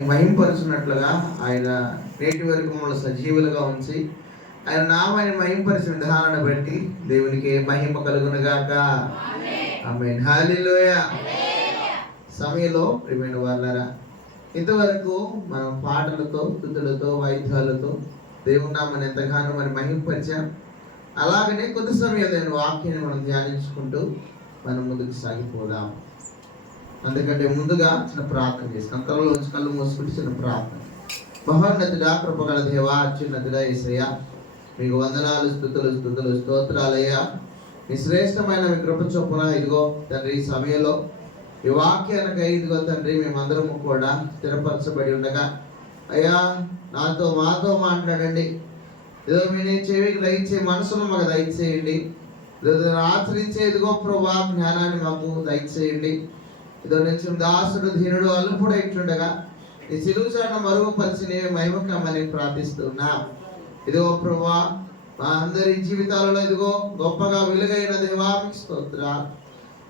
మహింపరుచున్నట్లుగా ఆయన నేటి వరకు మమ్మల్ని సజీవులుగా ఉంచి ఆయన నామాన్ని మహింపరిచిన విధానాన్ని బట్టి దేవునికి మహిమ కలుగును గాక. ఆమేన్. హల్లెలూయా. సమయంలో ప్రియమైన వాళ్ళారా, ఇంతవరకు మనం పాటలతో, స్తుతులతో, వాయిద్యాలతో దేవుని నామాన్ని ఎంతగానో మరి మహింపరిచాం. అలాగనే కొద్ది సమయం నేను వాక్యాన్ని మనం ధ్యానించుకుంటూ మనం ముందుకు సాగిపోదాం. అందుకంటే ముందుగా చిన్న ప్రార్థన చేస్తాం. కళ్ళలోంచి కళ్ళు మూసుకుంటే చిన్న ప్రార్థన. మహోన్నతుడా, కృపగల దేవా, అత్యున్నతుడా యేసయ్యా, మీకు వందనాలు, స్తుతులు స్తోత్రాలయ్యా. మీ శ్రేష్టమైన మీ కృప చొప్పున ఇదిగో తండ్రి ఈ సమయంలో ఈ వాక్యానికి ఇదిగో తండ్రి మేమందరము కూడా స్థిరపరచబడి ఉండగా అయ్యా మాతో మాట్లాడండి. ఏదో మీ చెవికి దయచే మనసును మాకు దయచేయండి. ఆచరించే ఇదిగో ప్రభా జ్ఞానాన్ని మాకు దయచేయండి. ఇదో నుంచి దాసుడు దీనుడు అల్లుపుడు ఇట్లుండగా ఈ సిలువ చాటును మరుగుపరిచి నీవే మహిమకమ్మని ప్రార్థిస్తున్నా. ఇదిగో ప్రభువా, మా అందరి జీవితాలలో ఇదిగో గొప్పగా వెలుగైన దేవా మీకు స్తోత్రాలు.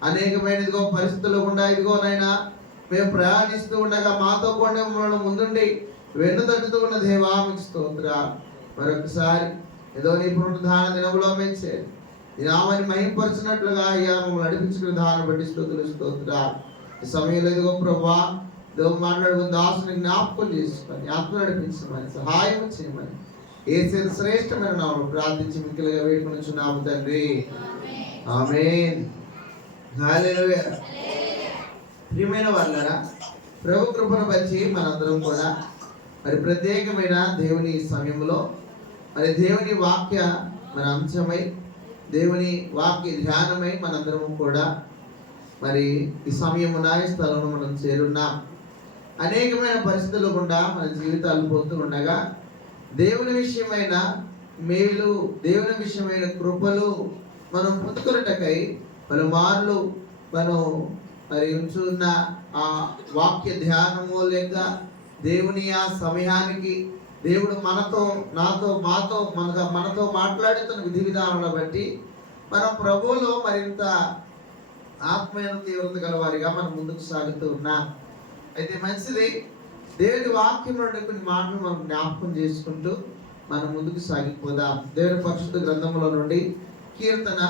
అనేకమైన ఇదిగో పరిస్థితులు గుండా ఇదిగో నైనా మేము ప్రయాణిస్తూ ఉండగా మాతో కూడా మమ్మల్ని ముందుండి వెన్ను తట్టుతూ ఉన్న దేవా మీకు స్తోత్రాలు. మరొకసారి ఏదో నీ పునరుద్ధాన దినములో మెచ్చే నీ నామాన్ని మహింపరిచినట్లుగా అయ్యా మమ్మల్ని నడిపించిన విధానం బట్టి స్తోత్రాలు. ఈ సమయంలో ఇదిగో ప్రభా మాట్లాడుకున్న దాసుని జ్ఞాపకం చేసుకొని ఆత్మ నడిపించమని సహాయం చేయమని యేసు శ్రేష్టమైన నామములో ప్రార్థించి మిక్కిలిగా వేడుకొనుచున్నాము తండ్రి. ఆమేన్. హల్లెలూయా. ప్రియమైన వాళ్ళారా, ప్రభు కృపను బట్టి మనందరం కూడా మరి ప్రత్యేకమైన దేవుని సమయంలో మరి దేవుని వాక్య మన అంశమై దేవుని వాక్య ధ్యానమై మనందరము కూడా మరి ఈ సమయమున ఈ స్థలంలో మనం చేరున్నాం. అనేకమైన పరిస్థితులు గుండా మన జీవితాలు పోతూ ఉండగా దేవుని విషయమైన మేలు, దేవుని విషయమైన కృపలు మనం పొందుకున్నటకై పలుమార్లు మనం మరి ఉంచున్న ఆ వాక్య ధ్యానము లేక దేవుని ఆ సమయానికి దేవుడు మనతో మాట్లాడుతున్న విధి విధానాలను బట్టి మనం ప్రభువులో మరింత ఆత్మీయ తీవ్రత గల వారిగా మనం ముందుకు సాగుతూ ఉన్నాం. అయితే మంచిది, దేవుని వాక్యం నుండి కొన్ని మాటలు మనం జ్ఞాపకం చేసుకుంటూ మనం ముందుకు సాగిపోదాం. దేవుని పరిశుద్ధ గ్రంథంలో నుండి కీర్తన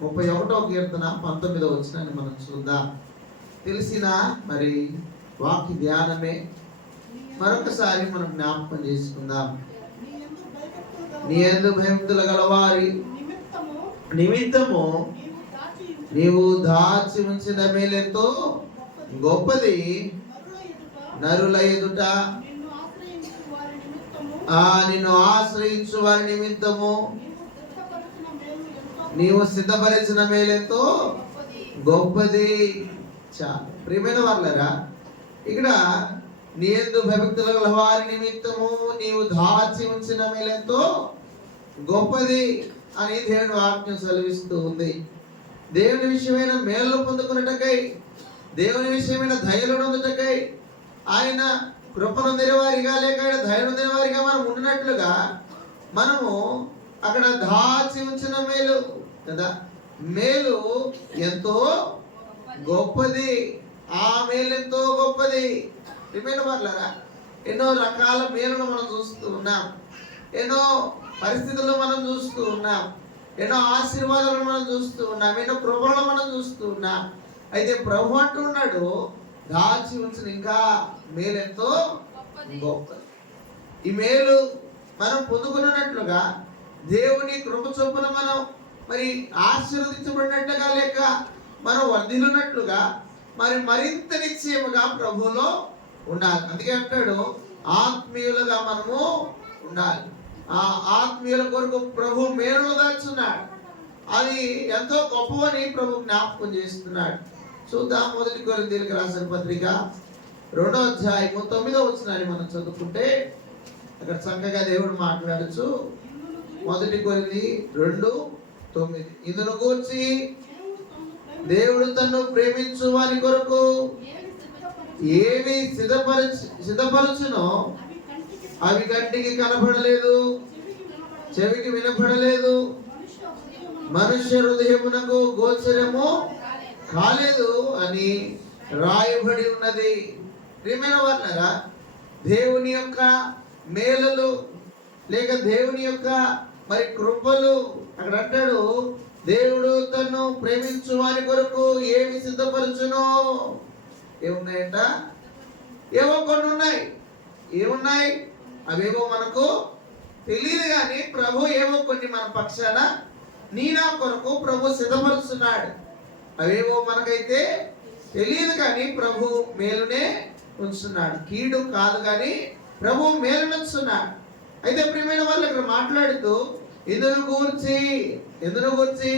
31వ కీర్తన 19వ వచనాన్ని మనం చూద్దాం. తెలిసిన మరి వాక్య ధ్యానమే మరొకసారి మనం జ్ఞాపకం చేసుకుందాం. నీ యందు భయభక్తులు గల వారి నిమిత్తము నీవు దాచి ఉంచిన మేలెంతో గొప్పది, నరుల ఎదుట నిన్ను ఆశ్రయించు వారి నిమిత్తము నీవు సిద్ధపరిచిన మేలెంతో గొప్పది. చాలు. ప్రియమైన వాళ్ళరా, ఇక్కడ నీ యందు భయభక్తులు గల వారి నిమిత్తము నీవు దాచి ఉంచిన మేలెంతో గొప్పది అని దేవుని వాక్యం సెలవిస్తూ ఉంది. దేవుని విషయమైన మేలు పొందుకున్నటకై, దేవుని విషయమైన ధైర్యం పొందుటకై, ఆయన కృపను నిరవారిగా లేక ధైర్యం నిరవారిగా మనం ఉండినట్లుగా మనము అక్కడ దాచి ఉంచిన మేలు కదా, మేలు ఎంతో గొప్పది. ఆ మేలు ఎంతో గొప్పది. రిమైండ్ వాళ్ళరా, ఎన్నో రకాల మేలును మనం చూస్తూ ఉన్నాం, ఎన్నో పరిస్థితుల్లో మనం చూస్తూ ఉన్నాం, ఎన్నో ఆశీర్వాదాలను మనం చూస్తూ ఉన్నాం, ఎన్నో కృపలను మనం చూస్తూ ఉన్నాం. అయితే ప్రభు అంటున్నాడు, దాచి ఉంచిన ఇంకా మేలెంతో గొప్పది. ఈ మేలు మనం పొందుకున్నట్లుగా దేవుని కృప చొప్పున మనం మరి ఆశీర్వదించబడినట్లుగా లేక మనం వర్ధిల్లున్నట్లుగా మరి మరింత నిశ్చయముగా ప్రభువులో ఉండాలి. అందుకే అంటాడు, ఆత్మీయులుగా మనము ఉండాలి. ఆ ఆత్మీయుల కొరకు ప్రభు మేలును దాచున్నాడు. అవి ఎంతో గొప్పవని ప్రభు జ్ఞాపకం చేస్తున్నాడు. చూద్దాం. 1 కొరింథీయులకు రాసిన పత్రిక 2వ అధ్యాయము 9వ వచనాన్ని మనం చదువుకుంటే అక్కడ చక్కగా దేవుడు మాట్లాడుచు 1 కొరింథీ 2:9 ఇందును గూర్చి దేవుడు తన్ను ప్రేమించు వారి కొరకు ఏమి సిద్ధపరచునో అవి కంటికి కనపడలేదు, చెవికి వినపడలేదు, మనుష్య హృదయమునకు గోచరము కాలేదు అని రాయబడి ఉన్నది. ప్రియమైన వాళ్ళరా, దేవుని యొక్క మేలులు లేక దేవుని యొక్క మరి కృపలు. అక్కడ అంటాడు, దేవుడు తను ప్రేమించు వారి కొరకు ఏమి సిద్ధపరచునో. ఏమున్నాయంట? ఏవో కొన్ని ఉన్నాయి. ఏమున్నాయి? అవేవో మనకు తెలియదు, కానీ ప్రభు ఏవో కొన్ని మన పక్షాన నీ నా కొరకు ప్రభు సిద్ధపరుస్తున్నాడు. అవేవో మనకైతే తెలియదు, కానీ ప్రభు మేలునే ఉంచున్నాడు. కీడు కాదు, కానీ ప్రభు మేలును ఉంచున్నాడు. అయితే ప్రియమైన వాళ్ళు ఇక్కడ మాట్లాడుతూ ఎందును గురించి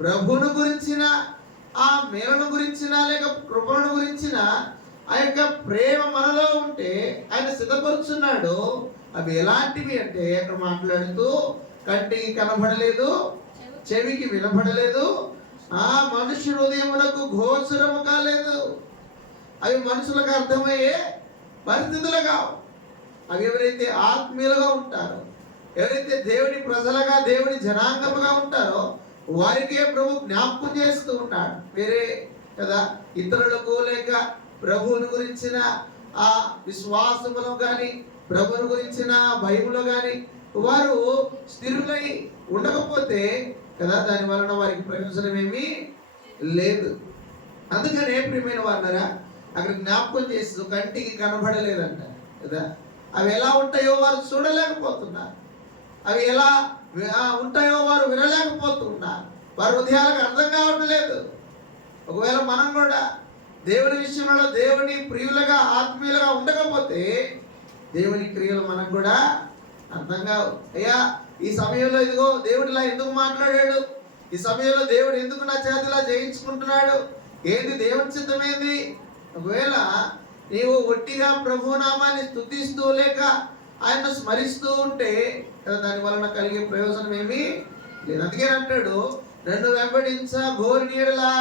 ప్రభువును గురించిన, ఆ మేలును గురించిన లేక కృపను గురించిన ఆ యొక్క ప్రేమ మనలో ఉంటే ఆయన సిద్ధపరుచున్నాడు. అవి ఎలాంటివి అంటే అక్కడ మాట్లాడుతూ కంటికి కనబడలేదు, చెవికి వినబడలేదు, ఆ మనుష్య హృదయమునకు గోచరము కాలేదు. అవి మనుషులకు అర్థమయ్యే పరిస్థితులు కావు. అవి ఎవరైతే ఆత్మీయులుగా ఉంటారో, ఎవరైతే దేవుని ప్రజలుగా దేవుని జనాంగముగా ఉంటారో వారికే ప్రభు జ్ఞాపకం చేస్తూ ఉన్నాడు. వేరే కదా ఇతరులకు లేక ప్రభువుని గురించిన ఆ విశ్వాసములో కానీ ప్రభువుని గురించిన భయములో కానీ వారు స్థిరులై ఉండకపోతే కదా దాని వలన వారికి ప్రయోజనం ఏమీ లేదు. అందుకనే ప్రియమైన వారున్నారా అక్కడ జ్ఞాపకం చేస్తూ కంటికి కనబడలేదంట కదా. అవి ఎలా ఉంటాయో వారు చూడలేకపోతున్నారు, అవి ఎలా ఉంటాయో వారు వినలేకపోతున్నారు, వారి హృదయాలకు అర్థం కావడం లేదు. ఒకవేళ మనం కూడా దేవుని విషయంలో దేవుని ప్రియులుగా ఆత్మీయులుగా ఉండకపోతే దేవుని క్రియలు మనకు కూడా అర్థం కావు. అయ్యా ఈ సమయంలో ఇదిగో దేవుడిలా ఎందుకు మాట్లాడాడు, ఈ సమయంలో దేవుడు ఎందుకు నా చేతిలా జయించుకుంటున్నాడు, ఏంది దేవుని చిత్తమేంది? ఒకవేళ నీవు ఒట్టిగా ప్రభునామాన్ని స్తుతిస్తూ లేక ఆయన స్మరిస్తూ ఉంటే దాని వలన కలిగే ప్రయోజనం ఏమీ లేదు. అందుకే అంటాడు, నన్ను వెంబడించ గోరి నీడలా,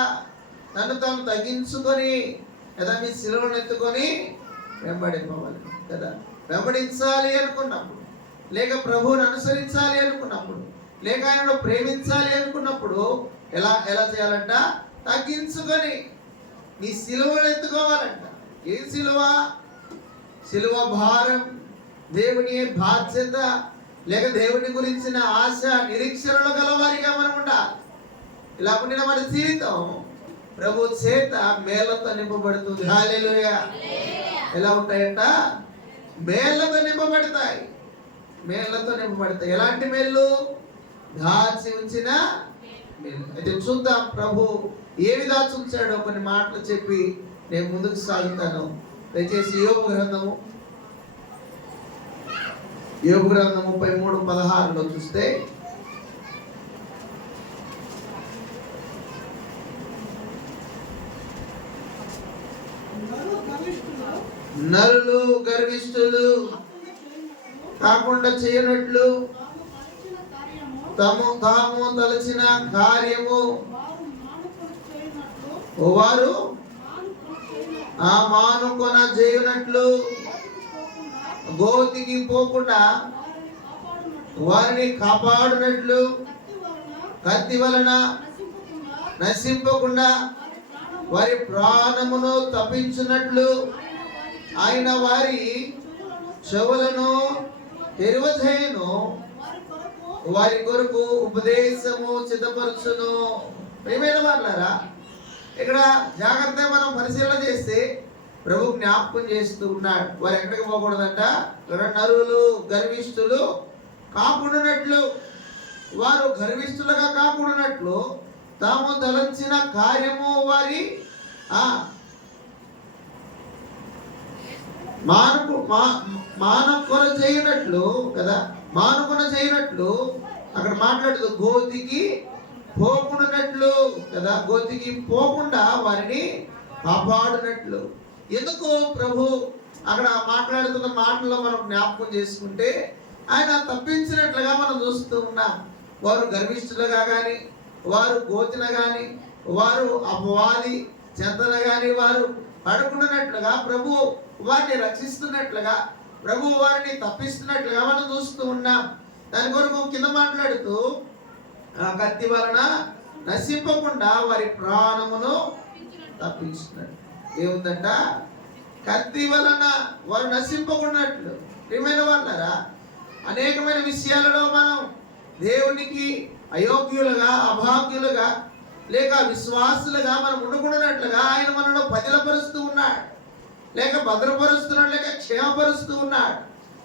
నన్ను తాను తగ్గించుకొని కదా మీ శిలువను ఎత్తుకొని వెంబడింపవాలి కదా. వెంబడించాలి అనుకున్నప్పుడు, లేక ప్రభువుని అనుసరించాలి అనుకున్నప్పుడు, లేక ఆయనను ప్రేమించాలి అనుకున్నప్పుడు ఎలా చేయాలంట? తగ్గించుకొని నీ శిలువను ఎత్తుకోవాలంట. ఏ శిలువ? శిలువ భారం, దేవుని బాధ్యత లేక దేవుని గురించిన ఆశ నిరీక్షణలు గలవారిగా మనం ఉండాలి. ఇలా ఉండిన మన జీవితం ప్రభు చేత మేళ్లతో నింపబడుతుంది. హల్లెలూయా. ఎలా ఉంటాయంట? మేళ్లతో నింపబడతాయి. మేళ్లతో నింపబడతాయి. ఎలాంటి మేళ్ళు? దాచి ఉంచిన మేలు. అయితే చూద్దాం ప్రభు ఏమి దాచి ఉంచాడో కొన్ని మాటలు చెప్పి నేను ముందుకు సాగుతాను. దయచేసి యోబు గ్రంథము 33:16 చూస్తే, నరులు గర్విష్ఠులు కాకుండా చేయనట్లు తాము తలచిన కార్యము వారు ఆ మానుకొన చేయునట్లు గోతికి పోకుండా వారిని కాపాడునట్లు కత్తి వలన నశింపకుండా వారి ప్రాణమును తప్పించున్నట్లు ఆయన వారి చెవులను తెరవజేయును, వారి కొరకు ఉపదేశము సిద్ధపరచును. ప్రియమైన వారులారా, ఇక్కడ జాగ్రత్తగా మనం పరిశీలన చేస్తే ప్రభు జ్ఞాపకం చేస్తూ ఉన్నాడు. వారు ఎక్కడికి పోకూడదంట? నరులు గర్విష్ఠులు కాకుండానట్లు, వారు గర్విష్ఠులుగా కాకుండానట్లు తాము తలంచిన కార్యము వారి మానుకొన చేయనట్లు కదా. మానుకొన చేయనట్లు అక్కడ మాట్లాడుతూ గోతికి పోకుండానట్లు కదా. గోతికి పోకుండా వారిని కాపాడునట్లు. ఎందుకు ప్రభు అక్కడ మాట్లాడుతున్న మాటల్లో మనం జ్ఞాపకం చేసుకుంటే ఆయన తప్పించినట్లుగా మనం చూస్తూ ఉన్నాం. వారు గర్విష్ఠులుగా కానీ, వారు గోతిన కానీ, వారు అపవాది చెంతన కానీ వారు పడుకున్నట్లుగా ప్రభు వారిని రక్షిస్తున్నట్లుగా, ప్రభు వారిని తప్పిస్తున్నట్లుగా మనం చూస్తూ ఉన్నాం. దాని కొరకు కింద మాట్లాడుతూ కత్తి వలన నశింపకుండా వారి ప్రాణమును తప్పించినట్టు ఏముందంట? కత్తి వలన వారు నశింపకున్నట్లు. ప్రియమైన వాళ్ళారా, అనేకమైన విషయాలలో మనం దేవునికి అయోగ్యులుగా, అభాగ్యులుగా, లేక విశ్వాసులుగా మనం ఉండకూడనట్లుగా ఆయన మనలో పదిలపరుస్తూ ఉన్నాడు, లేక భద్రపరుస్తున్నాడు, లేక క్షేమపరుస్తూ ఉన్నాడు.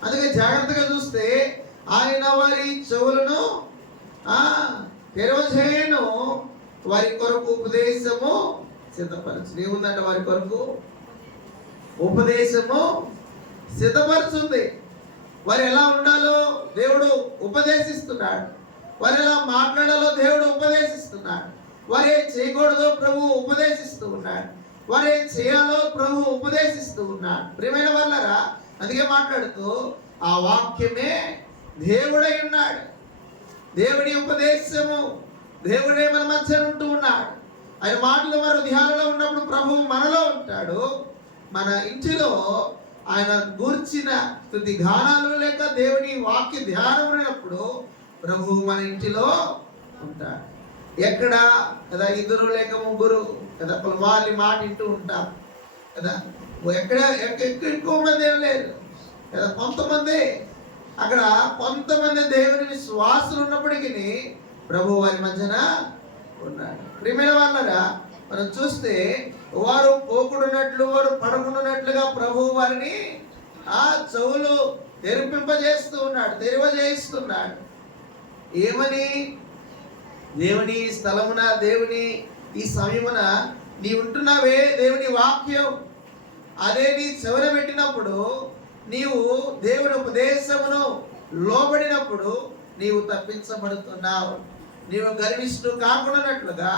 అందుకే జాగ్రత్తగా చూస్తే ఆయన వారి చెవులను తెరవజేయను, వారి కొరకు ఉపదేశము సిద్ధపరచు. ఏముందంటే వారి కొరకు ఉపదేశము సిద్ధపరుచుంది. వారు ఎలా ఉండాలో దేవుడు ఉపదేశిస్తున్నాడు, వారు ఎలా మాట్లాడాలో దేవుడు ఉపదేశిస్తున్నాడు, వారు ఏం చేయకూడదో ప్రభు ఉపదేశిస్తూ ఉన్నాడు, వారు ఏం చేయాలో ప్రభు ఉపదేశిస్తూ ఉన్నాడు. ప్రియమైన వాళ్ళరా, అందుకే మాట్లాడుతూ ఆ వాక్యమే దేవుడై ఉన్నాడు. దేవుడి ఉపదేశము, దేవుడే మన మధ్య ఉంటూ ఉన్నాడు. ఆయన మాటలు మన ధ్యానంలో ఉన్నప్పుడు ప్రభువు మనలో ఉంటాడు. మన ఇంటిలో ఆయన గూర్చిన స్తుతి గానాలు లేక దేవుని వాక్య ధ్యానం అయినప్పుడు ప్రభువు మన ఇంటిలో ఉంటాడు. ఎక్కడ కదా ఇద్దరు లేక ముగ్గురు కదా వాళ్ళ మాట వింటూ ఉంటాం కదా, ఎక్కడ ఎక్కువ మంది ఏం లేదు కదా, కొంతమంది అక్కడ కొంతమంది దేవుని విశ్వాసులు ఉన్నప్పటికీ ప్రభు వారి మధ్యన ఉన్నాడు. ప్రియమైన వాళ్ళరా, మనం చూస్తే వారు పోకుడున్నట్లు, వారు పడకుండానట్లుగా ప్రభు వారిని ఆ చెవులు తెరిపింపజేస్తూ ఉన్నాడు, తెరవజేస్తున్నాడు. ఏమని? దేవుని స్థలమున, దేవుని ఈ సమయమున నీ ఉంటున్నావే, దేవుని వాక్యం అదే నీ చెవున పెట్టినప్పుడు, నీవు దేవుని ఉపదేశమును లోబడినప్పుడు నీవు తప్పించబడుతున్నావు. నీవు గర్విష్ఠు కాకుండానట్లుగా,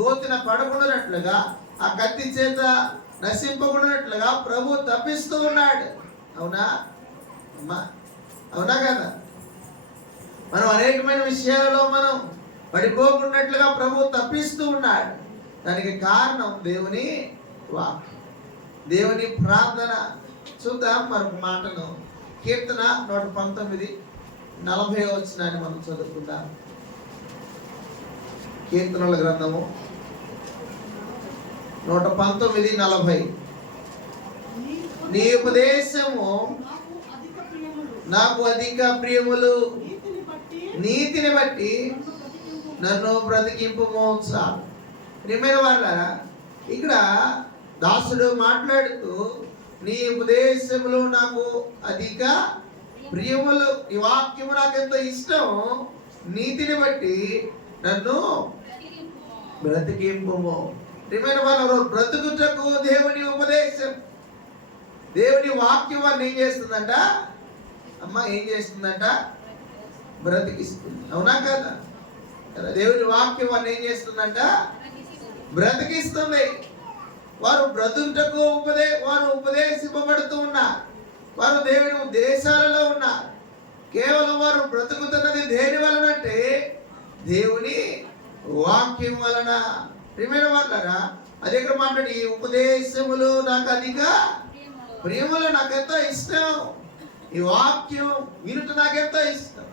గోతిన పడకుండానట్లుగా, ఆ కత్తి చేత నశింపకుండానట్లుగా ప్రభు తప్పిస్తూ ఉన్నాడు. అవునా అమ్మా? అవునా కదా? మనం అనేకమైన విషయాలలో మనం పడిపోకున్నట్లుగా ప్రభు తప్పిస్తూ ఉన్నాడు. దానికి కారణం దేవుని వాక్యం, దేవుని ప్రార్థన. చూద్దాం మరొక మాటను. కీర్తన 119:40 వచనాన్ని మనం చదువుకుందాం. కీర్తనల గ్రంథము 119:40. నీ ఉపదేశము నాకు అధిక ప్రియములు, నీతిని బట్టి నన్ను బ్రతికింపుము. ప్రియమైన వాళ్ళారా, ఇక్కడ దాసుడు మాట్లాడుతూ నీ ఉపదేశములు నాకు అధిక ప్రియములు, ఈ వాక్యము నాకు ఎంతో ఇష్టం, నీతిని బట్టి నన్ను బ్రతికింపుము. ప్రియమైన వాళ్ళు, బ్రతుకుటకు దేవుని ఉపదేశం, దేవుని వాక్యం వారిని ఏం చేస్తుందంట అమ్మ? ఏం చేస్తుందంట? బ్రతికిస్తుంది. అవునా కదా? దేవుని వాక్యం వారిని ఏం చేస్తుందంట? బ్రతికిస్తుంది. వారు బ్రతుకుటకు వారు ఉపదేశింపబడుతూ ఉన్నారు. వారు దేవుని దేశాలలో ఉన్నారు. కేవలం వారు బ్రతుకుతున్నది దేని వలన అంటే దేవుని వాక్యం వలన. ప్రియమైన వాళ్ళరా, అది ఇక్కడ మాట్లాడి ఈ ఉపదేశములు నాకు అధిక ప్రియములు, నాకెంతో ఇష్టం. ఈ వాక్యం వినుట నాకెంతో ఇష్టం,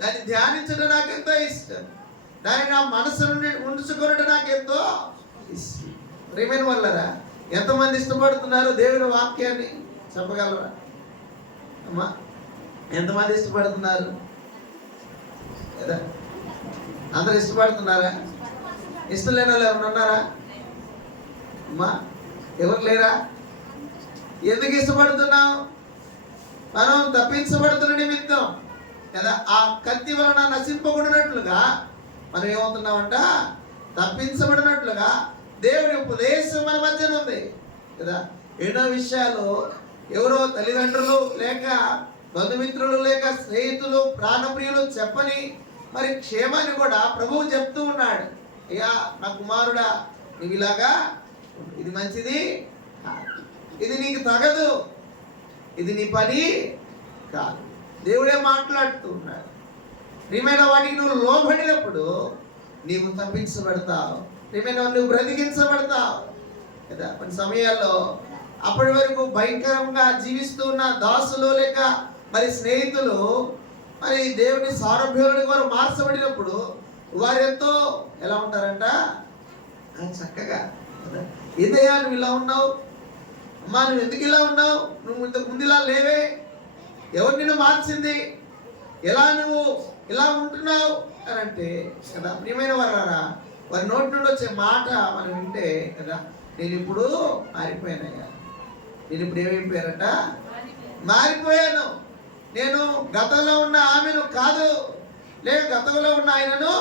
దాన్ని ధ్యానించడం నాకెంతో ఇష్టం, దాన్ని నా మనసు నుండి ఉంచుకోవడం నాకెంతో ఇష్టం. ప్రియమైన వాళ్ళరా, ఎంతమంది ఇష్టపడుతున్నారు దేవుని వాక్యాన్ని చెప్పగలరా అమ్మా? ఎంతమంది ఇష్టపడుతున్నారు కదా? అందరు ఇష్టపడుతున్నారా? ఇష్టం లేని వాళ్ళు ఎవరు ఉన్నారా అమ్మా? ఎవరు లేరా? ఎందుకు ఇష్టపడుతున్నాం? మనం తప్పించబడుతున్న నిమిత్తం కదా. ఆ కత్తి వలన నశింపబడినట్లుగా మనం ఏమవుతున్నామంట? తప్పించబడినట్లుగా దేవుని ఉపదేశం మన మధ్యన ఉంది కదా. ఎన్నో విషయాలు ఎవరో తల్లిదండ్రులు లేక బంధుమిత్రులు లేక స్నేహితులు ప్రాణప్రియులు చెప్పని మరి క్షేమాన్ని కూడా ప్రభువు చెప్తూ ఉన్నాడు. అయ్యా నా కుమారుడా, నువ్వు ఇలాగా, ఇది మంచిది, ఇది నీకు తగదు, ఇది నీ పని కాదు. దేవుడే మాట్లాడుతూ ఉన్నాడు. ప్రియమైన వాటికి నువ్వు లోబడినప్పుడు నీవు తప్పించబడతావు, ప్రియమైన నువ్వు బ్రతికించబడతావు కదా. కొన్ని సమయాల్లో అప్పటి వరకు భయంకరంగా జీవిస్తూ ఉన్న దాసులు లేక మరి స్నేహితులు మరి దేవుని సారభ్యులని వారు మార్చబడినప్పుడు వారు ఎంతో ఎలా ఉంటారంట? చక్కగా, ఏదయ్యా నువ్వు ఇలా ఉన్నావు, అమ్మా నువ్వు ఎందుకు ఇలా ఉన్నావు, నువ్వు ఇంతకు ముందు ఇలా లేవే, ఎవరు నిన్ను మార్చింది, ఎలా నువ్వు ఇలా ఉంటున్నావు అని అంటే కదా ప్రియమైన వారారా, వారి నోటి నుండి వచ్చే మాట మనం వింటే కదా, నేను ఇప్పుడు మారిపోయానయ్యా, నేను ఇప్పుడు ఏమైపోయారట, మారిపోయాను, నేను గతంలో ఉన్న ఆమెను కాదు, లేక గతంలో ఉన్న ఆయనను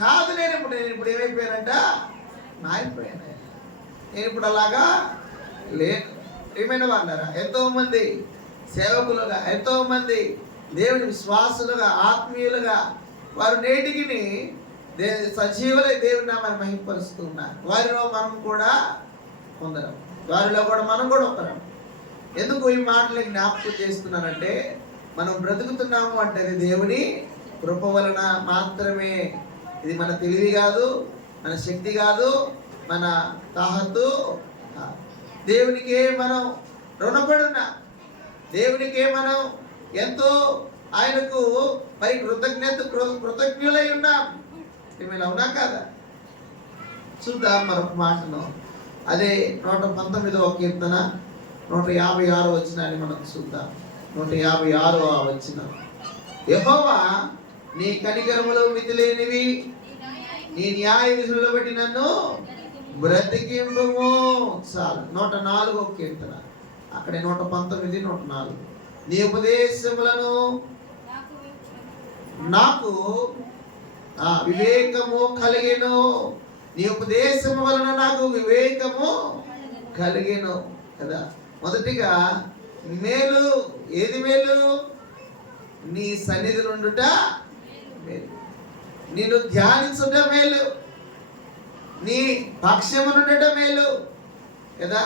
కాదు, నేను ఇప్పుడు ఏమైపోయానంట, మారిపోయాను, నేను ఇప్పుడు అలాగా లేదు. ఏమైనా వాళ్ళరా, ఎంతో మంది సేవకులుగా, ఎంతో మంది దేవుని విశ్వాసులుగా, ఆత్మీయులుగా వారు నేటికి సజీవులై దేవుని నామాన్ని మహిమపరుస్తున్నారు. వారిలో మనం కూడా కొందరం, వారిలో కూడా మనం కూడా ఒకరం. ఎందుకు ఈ మాటలు జ్ఞాపకం చేస్తున్నానంటే, మనం బ్రతుకుతున్నాము అంటే అది దేవుని కృప వలన మాత్రమే. ఇది మన తెలివి కాదు, మన శక్తి కాదు, మన తాహతు. దేవునికే మనం రుణపడున్నా, దేవునికే మనం ఎంతో ఆయనకు మరి కృతజ్ఞులై ఉన్నాం. ఏమైనా అవునా కాదా? చూద్దాం మరొక మాటను. అదే 119వ కీర్తన 156వ వచనాన్ని మనం చూద్దాం. 156వ వచనం, యెహోవా నీ కనికరములు మితిలేనివి, నీ న్యాయ విధులను బట్టి నన్ను బ్రతికింపుము. చాలు. 104వ కీర్తన, అక్కడే 119, 104, నీ ఉపదేశములను నాకు వివేకము కలిగెను, నీ ఉపదేశము వలన నాకు వివేకము కలిగెను కదా. మొదటిగా మేలు, ఏది మేలు? నీ సన్నిధి నుండుట మేలు, నిన్ను ధ్యానించుట మేలు, నీ పక్షము నుండుట మేలు కదా.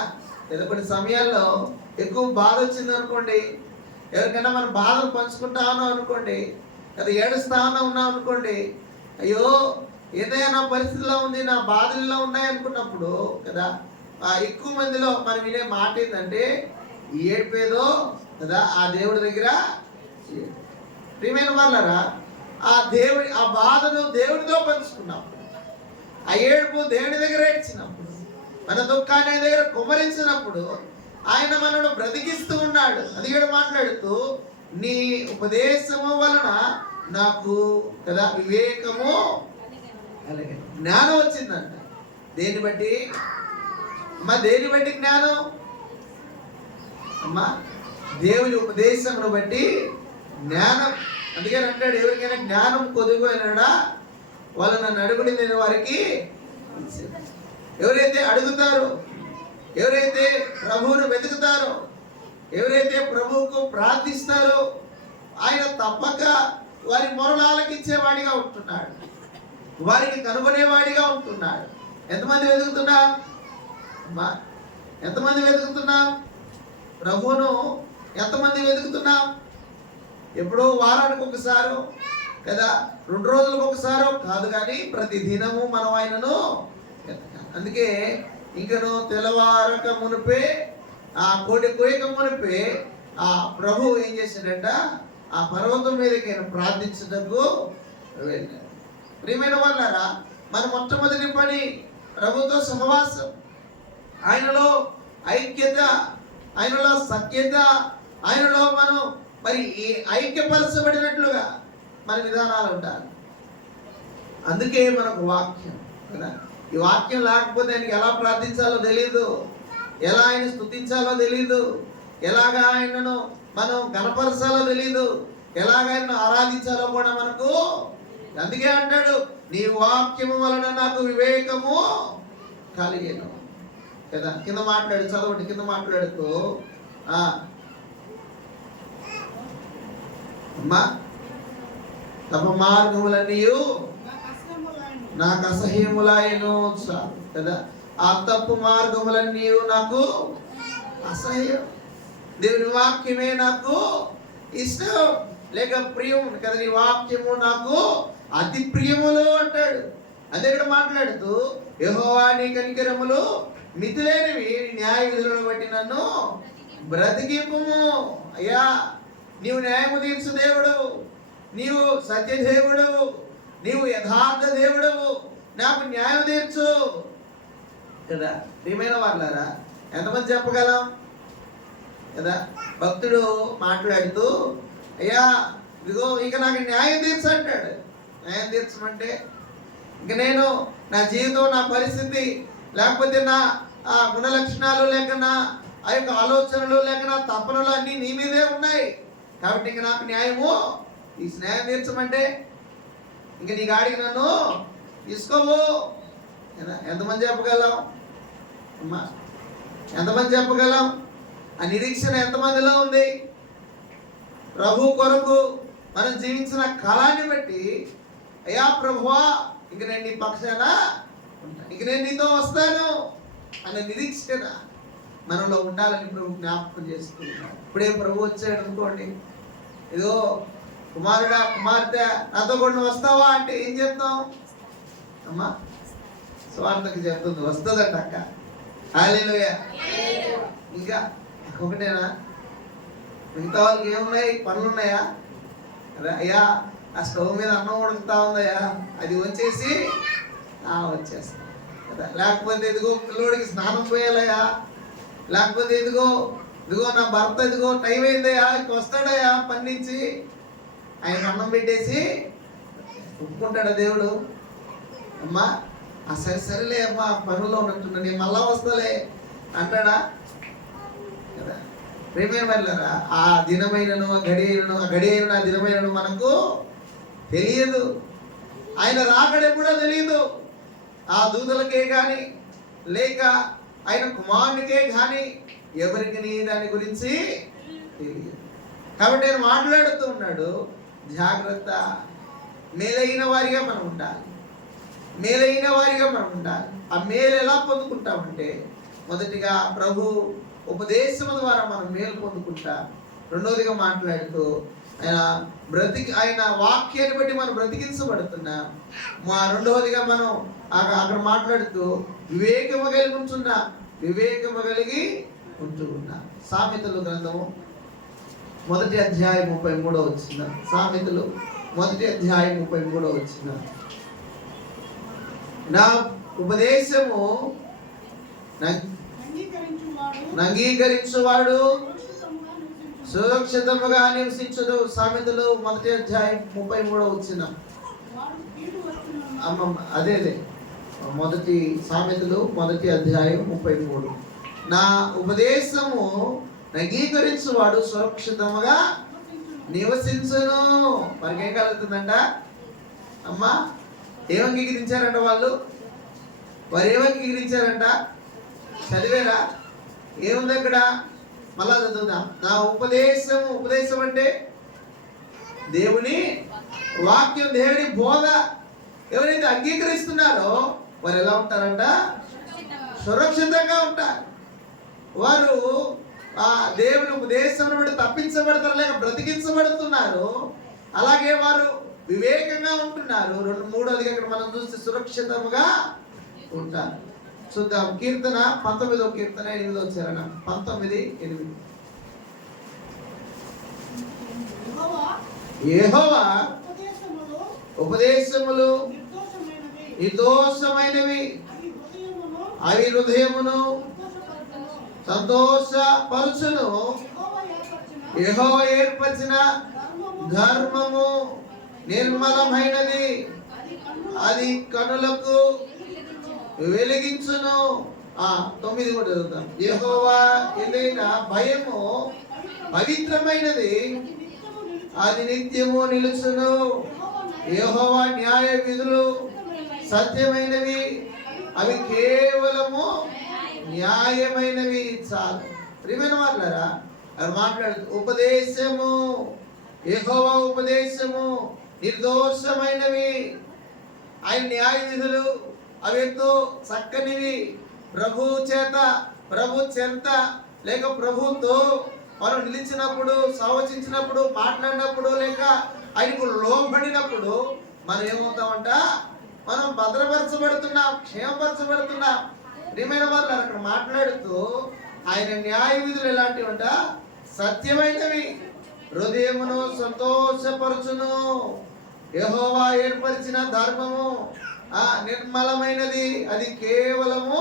ఏదో కొన్ని సమయాల్లో ఎక్కువ బాధ వచ్చింది అనుకోండి, ఎవరికైనా మనం బాధలు పంచుకుంటా ఉన్నాం అనుకోండి, లేదా ఏడుస్తా ఉన్నాం అనుకోండి, అయ్యో ఏదైనా నా పరిస్థితిలో ఉంది, నా బాధల్లో ఉన్నాయి అనుకున్నప్పుడు కదా, ఎక్కువ మందిలో మనం వినే మాట ఏంటంటే, ఏడిపేదో కదా ఆ దేవుడి దగ్గర. ప్రియమైన వాళ్ళరా, ఆ బాధను దేవుడితో పంచుకున్నప్పుడు, ఆ ఏడుపు దేవుడి దగ్గర ఏడ్చినప్పుడు, మన దుఃఖాన్ని దగ్గర కుమ్మరించినప్పుడు ఆయన మనను బ్రతికిస్తూ ఉన్నాడు. అది కూడా మాట్లాడుతూ, నీ ఉపదేశము వలన నాకు కదా వివేకము అలాగే జ్ఞానం వచ్చిందంట. దేన్ని బట్టి అమ్మా? దేన్ని బట్టి జ్ఞానం అమ్మా? దేవుని ఉపదేశమును బట్టి జ్ఞానం. అందుకని అంటాడు, ఎవరికైనా జ్ఞానం కొదువైనడా వాళ్ళు నన్ను అడుగుడి, నేను వారికి. ఎవరైతే అడుగుతారో, ఎవరైతే ప్రభువును వెతుకుతారో, ఎవరైతే ప్రభువుకు ప్రార్థిస్తారో, ఆయన తప్పక వారి మొరలు ఆలకించేవాడిగా ఉంటున్నాడు, వారికి కనుగొనేవాడిగా ఉంటున్నాడు. ఎంతమంది వెతుకుతున్నాం అమ్మా? ఎంతమంది వెతుకుతున్నాం ప్రభువును? ఎంతమంది వెతుకుతున్నాం? ఎప్పుడో వారానికి ఒకసారో కదా, 2 రోజులకు ఒకసారో కాదు, కానీ ప్రతి దినము మనం ఆయనను వెతకాలి. అందుకే ఇంకను తెల్లవారక మునిపే, ఆ కోడి కోయక మునిపే ఆ ప్రభు ఏం చేశాడంట, ఆ పర్వతం మీదకి ఆయన ప్రార్థించటకు వెళ్ళాడు. ప్రియమైన వాళ్ళారా, మన మొట్టమొదటి పని ప్రభుతో సహవాసం, ఆయనలో ఐక్యత, ఆయనలో సఖ్యత, ఆయనలో మనం మరి ఈ ఐక్యపరచబడినట్లుగా మన విధానాలు ఉండాలి. అందుకే మనకు వాక్యం కదా. ఈ వాక్యం లేకపోతే ఆయనకి ఎలా ప్రార్థించాలో తెలియదు, ఎలా ఆయన స్తుతించాలో తెలియదు, ఎలాగా ఆయనను మనం గణపరచాలో తెలియదు, ఎలాగ ఆయనను ఆరాధించాలో కూడా మనకు. అందుకే అంటాడు, నీ వాక్యము వలన నాకు వివేకము కలిగేను కదా. కింద మాట్లాడు, చదవండి, కింద మాట్లాడుతూ అమ్మా, తప మార్గములన్నీ నాకు అసహ్యములాయను. చాలు కదా. ఆ తప్పు మార్గములన్నీ నాకు అసహ్యం, దేవుని వాక్యమే నాకు ఇష్టం లేక ప్రియం కదా. నీ వాక్యము నాకు అతి ప్రియములు అంటాడు. అదే ఇక్కడ మాట్లాడుతూ, యెహోవా నీ కనికరములు మితిలేనివి, న్యాయ విధులను బట్టి నన్ను బ్రతికింపుము. అయ్యా, నీవు న్యాయము తీర్చు దేవుడు, నీవు సత్యదేవుడు, నీవు యథార్థ దేవుడు, నాకు న్యాయం తీర్చు కదా. ప్రియమైన వాళ్ళారా, ఎంతమంది చెప్పగలం? కదా. భక్తుడు మాట్లాడుతూ, అయ్యా ఇదిగో ఇక నాకు న్యాయం తీర్చు అంటాడు. న్యాయం తీర్చమంటే ఇంక నేను నా జీవితం, నా పరిస్థితి, లేకపోతే నా గుణ లక్షణాలు, లేక నా ఆ యొక్క ఆలోచనలు, లేక నా తపనలు అన్నీ నీ మీదే ఉన్నాయి. కాబట్టి ఇంక నాకు న్యాయము ఈ న్యాయం తీర్చమంటే ఇంక నీ గాడికి నన్ను తీసుకోవు. ఎంతమంది చెప్పగలం అమ్మా? ఎంతమంది చెప్పగలం? ఆ నిరీక్షణ ఎంతమందిలో ఉంది? ప్రభు కొరకు మనం జీవించిన కాలాన్ని బట్టి, అయ్యా ప్రభువా ఇంక నేను నీ పక్షాన ఉంటాను, ఇంక నేను నీతో వస్తాను అనే నిరీక్షణ మనలో ఉండాలని ప్రభు జ్ఞాపకం చేస్తున్నాడు. ఇప్పుడే ప్రభు వచ్చాడు అనుకోండి, ఇదో కుమారుడా కుమార్తె నాతో కూడా వస్తావా అంటే ఏం చెప్తాం? అమ్మా స్వార్థకి చెప్తుంది, వస్తుందంట అక్క. హల్లెలూయా. ఇంకా ఒకటేనా? మిగతా వాళ్ళకి ఏమున్నాయి? పనులు ఉన్నాయా? అయ్యా ఆ స్టవ్ మీద అన్నం ఉడుకుతా ఉందయ్యా, అది వచ్చేసి వచ్చేస్తా కదా. లేకపోతే ఇదిగో పిల్లోడికి స్నానం పోయాలయ్యా, లేకపోతే ఇదిగో నా భర్త ఇదిగో టైం అయిందయ్యా, ఇంక వస్తాడయ్యా పని నుంచి, ఆయన అన్నం పెట్టేసి ఒప్పుకుంటాడా దేవుడు? అమ్మా సరేలే అమ్మా పనుల్లో ఉన్నట్టున్నా నేను మళ్ళా వస్తాలే అంటాడా కదా. ప్రేమైన వాళ్ళారా, ఆ దినమైనను ఆ గడి అయినను, ఆ గడి అయిన ఆ దినమైనను మనకు తెలియదు. ఆయన రాకడెప్పుడో తెలియదు. ఆ దూతలకే కానీ, లేక ఆయన కుమారునికే కానీ ఎవరికి దాని గురించి తెలియదు. కాబట్టి ఆయన మాట్లాడుతూ ఉన్నాడు, జాగ్రత్త, మేలైన వారిగా మనం ఉండాలి, మేలైన వారిగా మనం ఉండాలి. ఆ మేలు ఎలా పొందుకుంటామంటే, మొదటిగా ప్రభు ఉపదేశం ద్వారా మనం మేలు పొందుకుంటాం. రెండోదిగా మాట్లాడుతూ ఆయన వాక్యాన్ని బట్టి మనం బ్రతికించబడుతున్నాం. రెండవదిగా మనం అక్కడ మాట్లాడుతూ వివేకము కలిగి ఉంటున్నా, వివేకము కలిగి ఉంటూ ఉన్నా. సామెతలు గ్రంథము 1వ అధ్యాయం 33వ వచనం. సామెతలు 1వ అధ్యాయం 33వ వచనం. నా ఉపదేశము అంగీకరించువాడు సురక్షితముగా నివసించదు. సామెతలు 1వ అధ్యాయం 33వ వచనం. అదే మొదటి సామెతలు 1వ అధ్యాయం 33. నా ఉపదేశము అంగీకరించువాడు సురక్షితముగా నివసించును. మనకి ఏం కలుగుతుందంట? అమ్మా ఏం అంగీకరించారంట వారు ఏం అంగీకరించారంట? చదివేరా? ఏముంది అక్కడ? మళ్ళా చదువుదాం. నా ఉపదేశం అంటే దేవుని వాక్యం, దేవుని బోధ ఎవరైతే అంగీకరిస్తున్నారో వారు ఎలా ఉంటారంట? సురక్షితంగా ఉంటారు. వారు ఆ దేవుని ఉపదేశం బట్టి తప్పించబడతారు, లేక బ్రతికించబడుతున్నారు. అలాగే వారు వివేకంగా ఉంటున్నారు. మూడోదిగా ఇక్కడ మనం చూస్తే సురక్షితంగా ఉంటారు. చూద్దాం. కీర్తన 19వ కీర్తన 8వ చరణం. 19:8. యెహోవా ఉపదేశములు నిర్దోషమైనవి, అవి హృదయమును సంతోషపరుచును. యెహోవా ఏర్పరిచిన ధర్మము నిర్మలమైనది, అది కనులకు వెలిగించును. 9 కూడా చదువుతాం. యెహోవా ఏదైనా భయము పవిత్రమైనది, అది నిత్యము నిలుచును. యెహోవా న్యాయ విధులు సత్యమైనవి, అవి కేవలము న్యాయమైనవి. చాలు. ప్రియమైన వాళ్ళారా, అది మాట్లాడుతూ ఉపదేశము, యెహోవా ఉపదేశము నిర్దోషమైనవి, ఆయన న్యాయ విధులు అవి ఎంతో చక్కనివి. ప్రభు చెంత లేక ప్రభుతో మనం నిలిచినప్పుడు, సవచించినప్పుడు, మాట్లాడినప్పుడు, లేక ఆయనకు లోబడినప్పుడు మనం ఏమవుతామంట? మనం భద్రపరచబడుతున్నాం, క్షేమపరచబడుతున్నాం. ప్రియమైన వాళ్ళు అక్కడ మాట్లాడుతూ ఆయన న్యాయ విధులు ఎలాంటివంట? సత్యమైనవి, హృదయమును సంతోషపరచును. యెహోవా ఏర్పరిచిన ధర్మము నిర్మలమైనది, అది కేవలము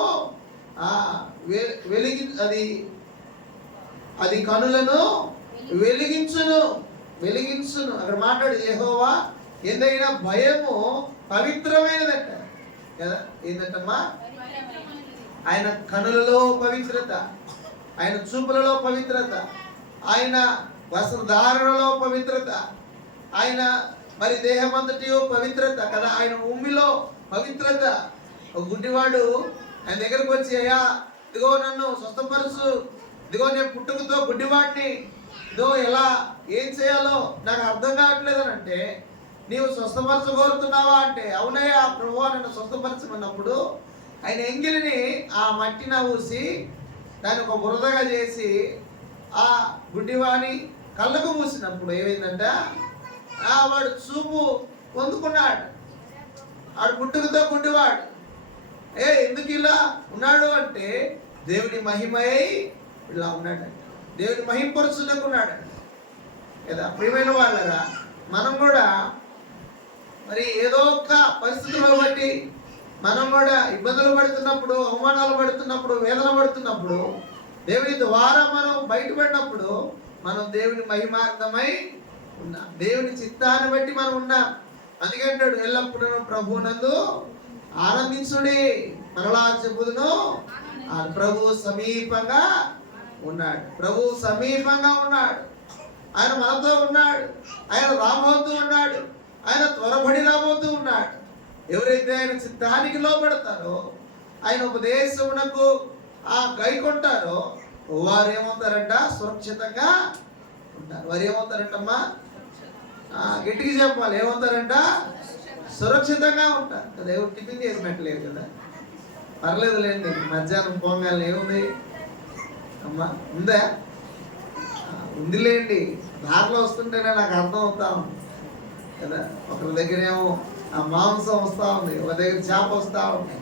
అది అది కనులను వెలిగించును. అక్కడ మాట్లాడు యెహోవా ఏదైనా భయము పవిత్రమైనదట కదా. ఏంటంటమ్మా? ఆయన కనులలో పవిత్రత, ఆయన చూపులలో పవిత్రత, ఆయన వస్త్రధారణలో పవిత్రత, ఆయన మరి దేహమంతటి పవిత్రత కదా. ఆయన ఉమ్మిలో పవిత్రత. ఒక గుడ్డివాడు ఆయన దగ్గరకు వచ్చి, అయ్యా ఇదిగో నన్ను స్వస్థపరుచు, ఇదిగో నేను పుట్టుకతో గుడ్డివాడిని, ఇదో ఎలా ఏం చేయాలో నాకు అర్థం కావట్లేదు అని అంటే, నీవు స్వస్థపరచగోరుతున్నావా అంటే, అవునయ్యా ప్రభువా నన్ను స్వస్థపరచమన్నప్పుడు ఆయన ఎంగిలిని ఆ మట్టిన ఊసి దాన్ని ఒక బురదగా చేసి ఆ గుడ్డివాని కళ్ళకు మూసినప్పుడు ఏమైందంట, వాడు చూపు పొందుకున్నాడు. వాడు పుట్టుకతో గుడ్డివాడు. ఎందుకు ఇలా ఉన్నాడు అంటే దేవుని మహిమై ఇలా ఉన్నాడంట. దేవుని మహింపరుచుకున్నాడంట కదా. ప్రియమైన వాళ్ళరా, మనం కూడా మరి ఏదో ఒక పరిస్థితులను బట్టి మనం కూడా ఇబ్బందులు పడుతున్నప్పుడు, అవమానాలు పడుతున్నప్పుడు, వేదన పడుతున్నప్పుడు, దేవుని ద్వారా మనం బయటపడినప్పుడు మనం దేవుని మహిమార్థమై ఉన్నాం. దేవుని చిత్తాన్ని బట్టి మనం ఉన్నాం. అందుకే అంటాడు, ఎల్లప్పుడూ ప్రభువునందు ఆనందించుడి. మరలా చెప్పుదును, ప్రభు సమీపంగా ఉన్నాడు. ప్రభు సమీపంగా ఉన్నాడు. ఆయన మనతో ఉన్నాడు. ఆయన రాబోతూ ఉన్నాడు. ఆయన త్వరపడి రాబోతూ ఉన్నాడు. ఎవరైతే ఆయన చిత్తానికి లోపడతారో, ఆయన ఉపదేశమునకు గైకొంటారో వారు ఏమవుతారంట? సురక్షితంగా ఉంటారు. వారు ఏమవుతారంటమ్మా? గట్టిగా చెప్పాలి. ఏమవుతారంట? సురక్షితంగా ఉంటారు కదా. ఎవరు టిఫిన్ చేసినట్లేదు కదా. పర్లేదు లేండి, మధ్యాహ్నం పొంగల్ ఏముంది అమ్మా? ఉందా? ఉందిలేండి. దారిలో వస్తుంటేనే నాకు అర్థం అవుతా ఉంది కదా. ఒకరి దగ్గర ఏమో ఆ మాంసం వస్తూ ఉంది, ఒక దగ్గర చేప వస్తూ ఉంది,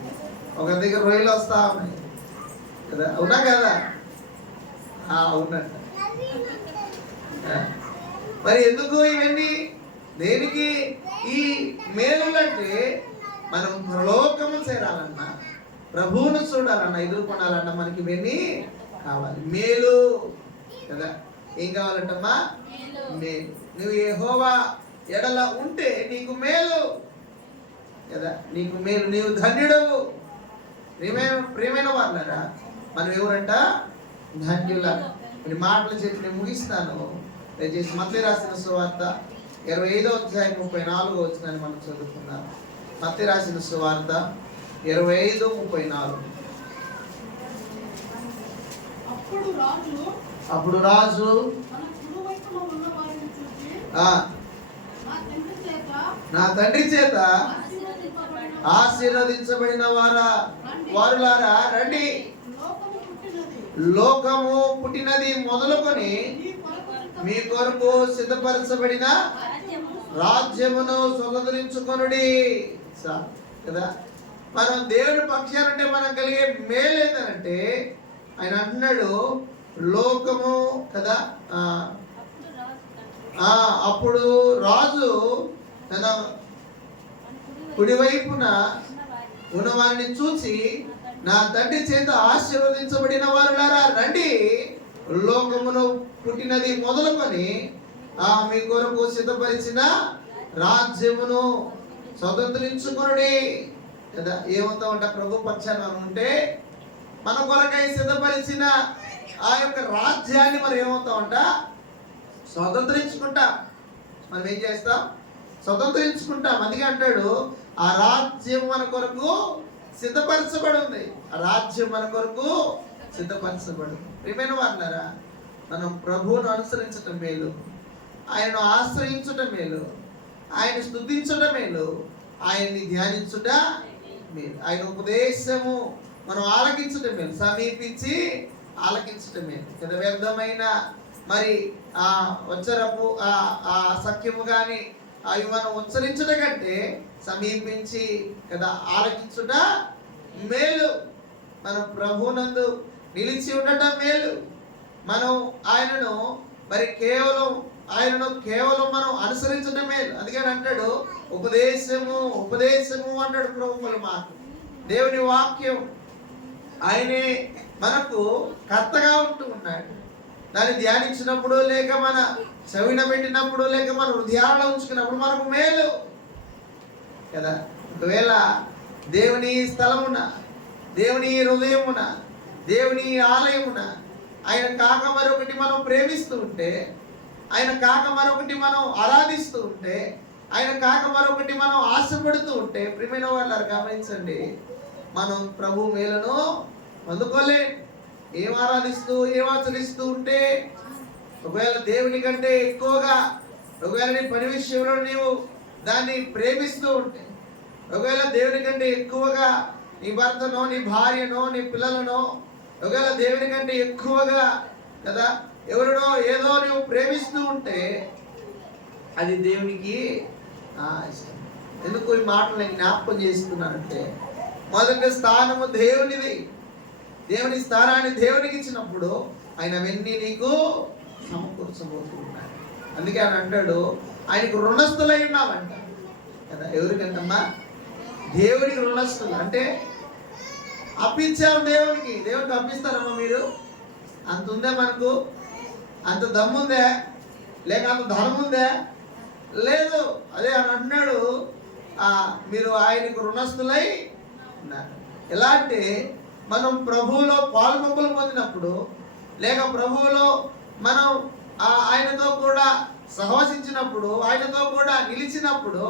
ఒక దగ్గర రొయ్యలు వస్తూ ఉన్నాయి కదా. అవునా కదా? అవునంట. మరి ఎందుకు ఇవన్నీ? దేనికి ఈ మేలులంటే? మనం ప్రలోకము చేరాలన్నా, ప్రభువును చూడాలన్నా, ఎదుర్కొనాలన్నా మనకి ఇవన్నీ కావాలి. మేలు కదా. ఏం కావాలంటమ్మా? మేలు. నువ్వు యెహోవా ఎడల ఉంటే నీకు మేలు కదా. నీకు మేలు, నీవు ధన్యుడవు. ప్రియమైన వాళ్ళరా, మనం ఎవరంట? ధన్యుల. ఈ మాటలు చెప్పి నేను ముగిస్తాను. దయచేసి మత్తయి రాసిన సువార్త 25వ అధ్యాయం 34వ వచనాన్ని మనం చదువుకున్నాం. మత్తయి రాసిన సువార్త 25:34. అప్పుడు రాజు నా తండ్రి చేత ఆశీర్వదించబడిన వారులారా రండి, లోకము పుట్టినది మొదలుకొని మీ కొరకు సిద్ధపరచబడిన రాజ్యమును స్వతంత్రించుకొనుడి కదా. మనం దేవుని పక్షానంటే మనం కలిగే మేలు ఏంటంటే, ఆయన అంటున్నాడు లోకము కదా. అప్పుడు రాజు తన కుడివైపున ఉన్నవారిని చూసి, నా తండ్రి చేత ఆశీర్వదించబడిన వారులారా రండి, లోకమును పుట్టినది మొదలుకొని మీ కొరకు సిద్ధపరిచిన రాజ్యమును స్వతంత్రించుకొనుడి కదా. ఏమవుతామంట? ప్రభు పక్షాన ఉంటే మన కొరకై సిద్ధపరిచిన ఆ యొక్క రాజ్యాన్ని మనం ఏమవుతామంట? స్వతంత్రించుకుంటాం. మనం ఏం చేస్తాం? స్వతంత్రించుకుంటాం. అందుకే అంటాడు, ఆ రాజ్యం మన కొరకు సిద్ధపరచబడి ఉంది. ఆ రాజ్యం మన కొరకు సిద్ధపరచబడి. ప్రియమైన వాళ్ళారా, మనం ప్రభువును అనుసరించటం మేలు, ఆయనను ఆశ్రయించటం మేలు, ఆయన స్తుతించటం మేలు, ఆయన్ని ధ్యానించుట మేలు, ఆయన ఉపదేశము మనం ఆలకించటం మేలు, సమీపించి ఆలకించటం మేలు కదా. వ్యర్థమైన మరి వచ్చరపు సఖ్యము కానీ అవి మనం ఉచ్చరించుట కంటే సమీపించి కదా ఆలకించుట మేలు. మనం ప్రభువునందు నిలిచి ఉండటం మేలు. మనం ఆయనను మరి కేవలం మనం అనుసరించడం మేలు. అందుకని అంటాడు ఉపదేశము అంటాడు ప్రభువుల మాట. దేవుని వాక్యం ఆయనే మనకు కర్తగా ఉంటూ ఉన్నాడు. దాన్ని ధ్యానించినప్పుడు, లేక మన చెవిన పెట్టినప్పుడు, లేక మన హృదయాలలో ఉంచుకున్నప్పుడు మనకు మేలు కదా. ఒకవేళ దేవుని స్థలమున, దేవుని హృదయమున, దేవుని ఆలయమున ఆయన కాక మరొకటి మనం ప్రేమిస్తూ ఉంటే, ఆయన కాక మరొకటి మనం ఆరాధిస్తూ ఉంటే, ఆయన కాక మరొకటి మనం ఆశపడుతూ ఉంటే, ప్రియమైన వాళ్ళారు గమనించండి, మనం ప్రభు మేలను పొందుకోలే. ఏం ఆరాధిస్తూ ఏం ఆచరిస్తూ ఉంటే, ఒకవేళ దేవుని కంటే ఎక్కువగా, ఒకవేళ నీ పని విషయంలో నీవు దాన్ని ప్రేమిస్తూ ఉంటే, ఒకవేళ దేవుని కంటే ఎక్కువగా నీ భర్తనో, నీ భార్యనో, నీ పిల్లలనో, ఒకవేళ దేవుని కంటే ఎక్కువగా కదా ఎవరినో ఏదో నువ్వు ప్రేమిస్తూ ఉంటే, అది దేవునికి ఇష్టం. ఎందుకు ఈ మాటలు నేను జ్ఞాపకం చేస్తున్నానంటే, మొదటి స్థానము దేవునిది. దేవుని స్థానాన్ని దేవునికి ఇచ్చినప్పుడు ఆయన అవన్నీ నీకు సమకూర్చబోతున్నాడు. అందుకే ఆయన అంటాడు, ఆయనకు రుణస్థులై ఉన్నామంట కదా. ఎవరికంటమ్మా? దేవునికి రుణస్థులు. అంటే అప్పించారు దేవునికి. దేవునికి అప్పిస్తారమ్మా మీరు? అంత ఉందే మనకు? అంత దమ్ముందే? లేక అంత ధనం ఉందే? లేదు. అదే అని అంటున్నాడు, మీరు ఆయనకు రుణస్థులై ఉన్నారు. ఎలా అంటే, మనం ప్రభువులో పాల్పంపులు పొందినప్పుడు, లేక ప్రభువులో మనం ఆయనతో కూడా సహవసించినప్పుడు, ఆయనతో కూడా నిలిచినప్పుడు,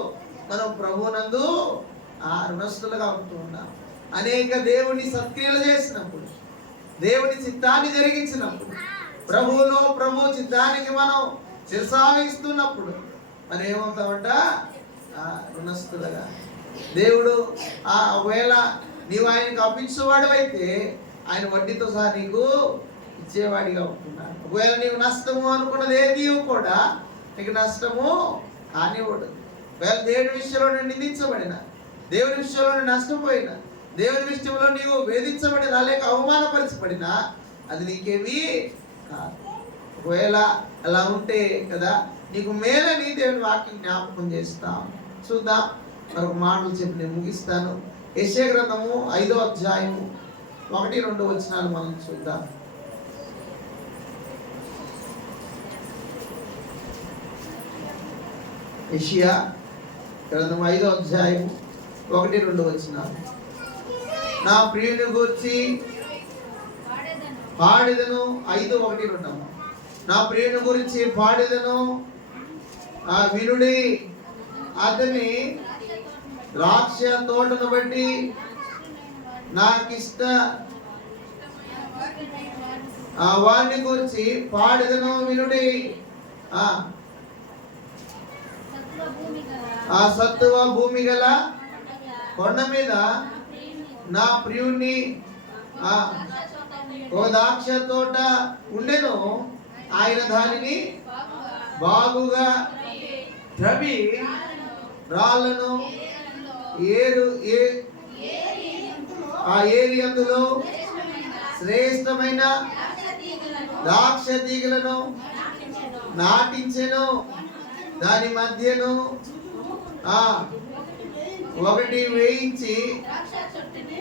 మనం ప్రభువునందు రుణస్థులుగా ఉంటూ ఉన్నాం. అనేక దేవుని సత్క్రియలు చేసినప్పుడు, దేవుని చిత్తాన్ని జరిగించినప్పుడు, ప్రభువులో ప్రభు చిత్తానికి మనం శిరసాయిస్తున్నప్పుడు మనం ఏమవుతామంట? రుణస్థులుగా. దేవుడు ఒకవేళ నీవు ఆయనకు అప్పించేవాడు అయితే ఆయన వడ్డీతో సహా నీకు ఇచ్చేవాడిగా ఉంటున్నాడు. ఒకవేళ నీవు నష్టము అనుకున్నది ఏది కూడా నీకు నష్టము కానివ్వడు. ఒకవేళ దేవుని విషయంలో నిందించబడిన, దేవుని విషయంలో నష్టపోయినా, దేవుని విషయంలో నీవు వేధించబడినా, లేక అవమానపరచబడినా అది నీకేమీ కాదు. ఒకవేళ అలా ఉంటే కదా నీకు మేలని దేవుని వాక్యం జ్ఞాపకం చేస్తాం. చూద్దాం, మరొక మాటలు చెప్పి నేను ముగిస్తాను. యెషయా గ్రంథము 5వ అధ్యాయము 1-2 వచనాలు మనం చూద్దాం. యెషయా గ్రంథం 5వ అధ్యాయము 1-2 వచనాలు. నా ప్రియుని గూర్చి పాడెదను. 5:1-2. నా ప్రియుని గురించి పాడెదను, వినుడి, అతని ద్రాక్ష తోటను బట్టి నాకిష్ట వారిని గురించి పాడెదను, వినుడి. ఆ సత్తువ భూమి గల కొండ మీద నా ప్రియుణ్ణి ఒక ద్రాక్ష తోట ఉండెను. ఆయన దానిని బాగుగా త్రవ్వి రాళ్ళను ఏరి అందులో శ్రేష్టమైన ద్రాక్ష తీగలను నాటించెను. దాని మధ్యను ఒకటి వేయించి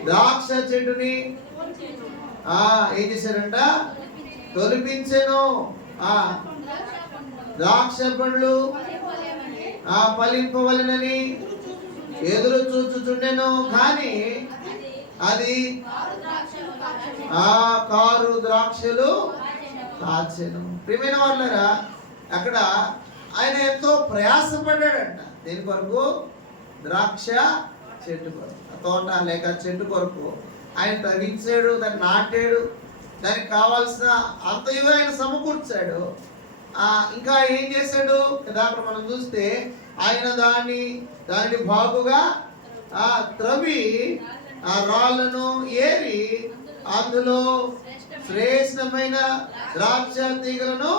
ద్రాక్ష చెట్టుని ఏం చేశారంట? తొలిపించెను. ద్రాక్ష పండ్లు ఫలింపవలెనని ఎదురు చూచుచుండెను, కానీ అది కారు ద్రాక్షలు కాచెను. ప్రియమైన వాళ్ళరా, అక్కడ ఆయన ఎంతో ప్రయాసపడ్డాడంట. దేని కొరకు? ద్రాక్ష చెట్టు కొరకు, తోట లేక చెట్టు కొరకు ఆయన తవ్వించాడు, దాన్ని నాటాడు, దానికి కావాల్సిన అంతయు ఆయన సమకూర్చాడు. ఇంకా ఏం చేశాడు కదా? అక్కడ మనం చూస్తే ఆయన దానిని బాగుగా త్రవ్వి రాళ్ళను ఏరి అందులో శ్రేష్టమైన ద్రాక్ష తీగలను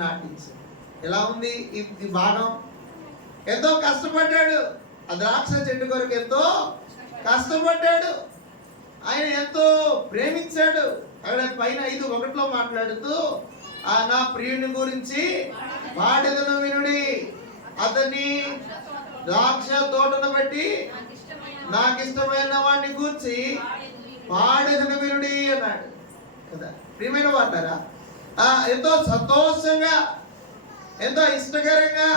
నాటించాడు. ఎలా ఉంది ఈ భాగం? ఎంతో కష్టపడ్డాడు. ఆ ద్రాక్ష చెట్టు కొరకు ఎంతో కష్టపడ్డాడు. ఆయన ఎంతో ప్రేమించాడు. అక్కడ పైన 5:1 మాట్లాడుతూ నా ప్రియుని గురించి పాడెదను, వినుడి, అతని ద్రాక్ష తోటను బట్టి నాకు ఇష్టమైన వాడిని గురించి పాడెదను, వినుడి అన్నాడు కదా. ప్రియమైన వాటారా, ఎంతో సంతోషంగా, ఎంతో ఇష్టకరంగా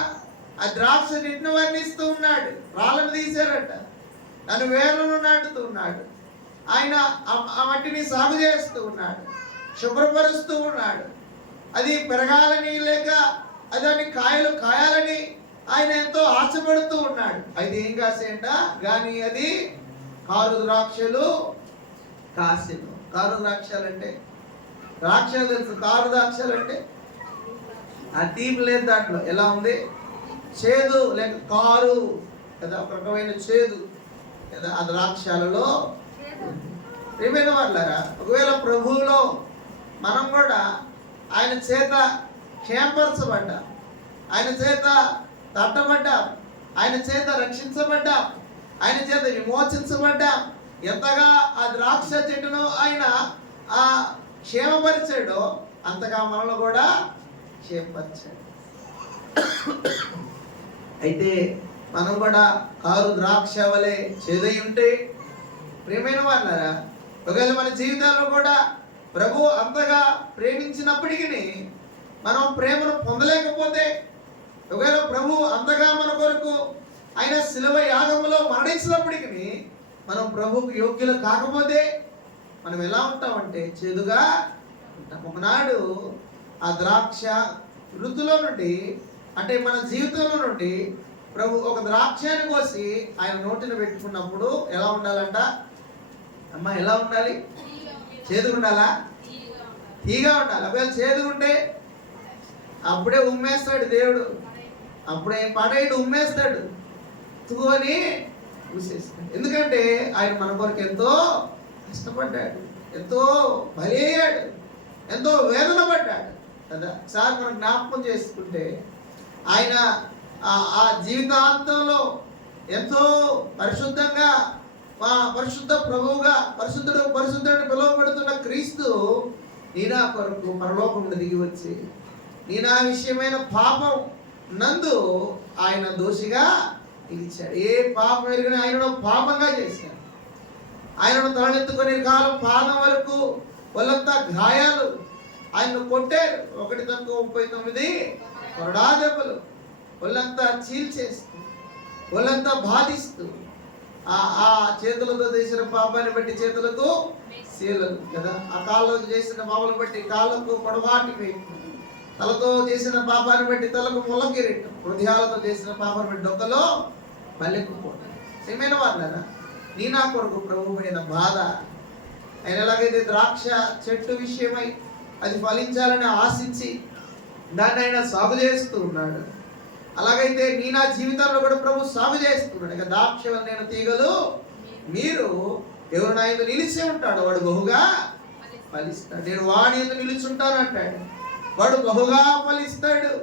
ఆ ద్రాక్ష చెట్టును వర్ణిస్తూ ఉన్నాడు. రాళ్ళను తీశారట, దాని వేర్లను నాటుతూ ఉన్నాడు. ఆయన ఆ మట్టిని సాగు చేస్తూ ఉన్నాడు, శుభ్రపరుస్తూ ఉన్నాడు. అది పెరగాలని లేక దాన్ని కాయలు కాయాలని ఆయన ఎంతో ఆశపడుతూ ఉన్నాడు. అయితే ఏం కాసేంట కానీ అది కారు ద్రాక్షలు కాసేను. కారు ద్రాక్షలు అంటే ద్రాక్షలు తెలుసు. కారు ద్రాక్షలు అంటే ఆ తీపి లేదు, దాంట్లో ఎలా ఉంది, చేదు లేక కారు కదా, ఒక రకమైన చేదు కదా ఆ ద్రాక్షలలో. ఏమైనా వాళ్ళారా, ఒకవేళ ప్రభువులో మనం కూడా ఆయన చేత క్షేమపరచబడ్డాం, ఆయన చేత తట్టబడ్డాం, ఆయన చేత రక్షించబడ్డాం, ఆయన చేత విమోచించబడ్డాం. ఎంతగా ఆ ద్రాక్ష చెట్టును ఆయన క్షేమపరిచాడో అంతగా మనలో కూడా క్షేమపరిచాడు. అయితే మనం కూడా కారు ద్రాక్ష వలె చేదై ఉంటే ప్రేమైన వాళ్ళారా, ఒకవేళ మన జీవితాల్లో కూడా ప్రభు అంతగా ప్రేమించినప్పటికీ మనం ప్రేమను పొందలేకపోతే, ఒకవేళ ప్రభు అంతగా మన కొరకు ఆయన శిలువ యాగములో మరణించినప్పటికీ మనం ప్రభువుకు యోగ్యులు కాకపోతే మనం ఎలా ఉంటామంటే చేదుగా ఉంటాం. ఒకనాడు ఆ ద్రాక్ష ఋతులో నుండి, అంటే మన జీవితంలో నుండి ప్రభు ఒక ద్రాక్షాన్ని కోసి ఆయన నోటిని పెట్టుకున్నప్పుడు ఎలా ఉండాలంట అమ్మ? ఎలా ఉండాలి? చేదుగా ఉండాలా? తీగా ఉండాలి. ఒకవేళ చేదుగా ఉంటే అప్పుడే ఉమ్మేస్తాడు దేవుడు, అప్పుడే పడేడు ఉమ్మేస్తాడు, తుని ఊసేస్తాడు. ఎందుకంటే ఆయన మన కొరకు ఎంతో కష్టపడ్డాడు, ఎంతో బలి అయ్యాడు, ఎంతో వేదన పడ్డాడు కదా. సార్ మనం జ్ఞాపకం చేసుకుంటే ఆయన ఆ జీవితాంతంలో ఎంతో పరిశుద్ధంగా, పరిశుద్ధ ప్రభువుగా, పరిశుద్ధుడిని పిలువబడుతున్న క్రీస్తు నీ నా కొరకు పరలోకం దిగి వచ్చి నీ నా విషయమైన పాపం నందు ఆయన దోషిగా ఇచ్చాడు. ఏ పాపం ఎరిగిన ఆయనను పాపంగా చేశాడు. ఆయనను తలెత్తుకునే కాలం పాదం వరకు వాళ్ళంతా గాయాలు, ఆయనను కొట్టారు. 1-39 కొరడా దెబ్బలు, వాళ్ళంతా చీల్చేస్తూ, వాళ్ళంతా బాధిస్తూ, ఆ చేతులతో చేసిన పాపాన్ని బట్టి చేతులకు శీలలు కదా, ఆ కాళ్ళకు చేసిన పాపాలను బట్టి కాళ్ళకు పొడవాటి వేయటం, తలతో చేసిన పాపాన్ని బట్టి తలకు ముల్లకిరీటం, హృదయాలతో చేసిన పాపాన్ని బట్టి డొక్కలో మల్లెక్కుపోవడం. ఏమైనా వాళ్ళరా, నీ నా కొరకు ప్రభు పడిన బాధ. ఆయన ఎలాగైతే ద్రాక్ష చెట్టు విషయమై అది ఫలించాలని ఆశించి దాన్ని ఆయన సాగు చేస్తూ ఉన్నాడు, అలాగైతే నీ నా జీవితంలో కూడా ప్రభు సాగు చేస్తున్నాడు. ఇక ద్రాక్ష నేను తీగలు, మీరు ఎవరు నా యందు నిలిచి ఉంటాడు వాడు బహుగా ఫలిస్తాడు. నేను వాడి యందు నిలుచుంటాను అంటాడు, వాడు బహుగా ఫలిస్తాడు.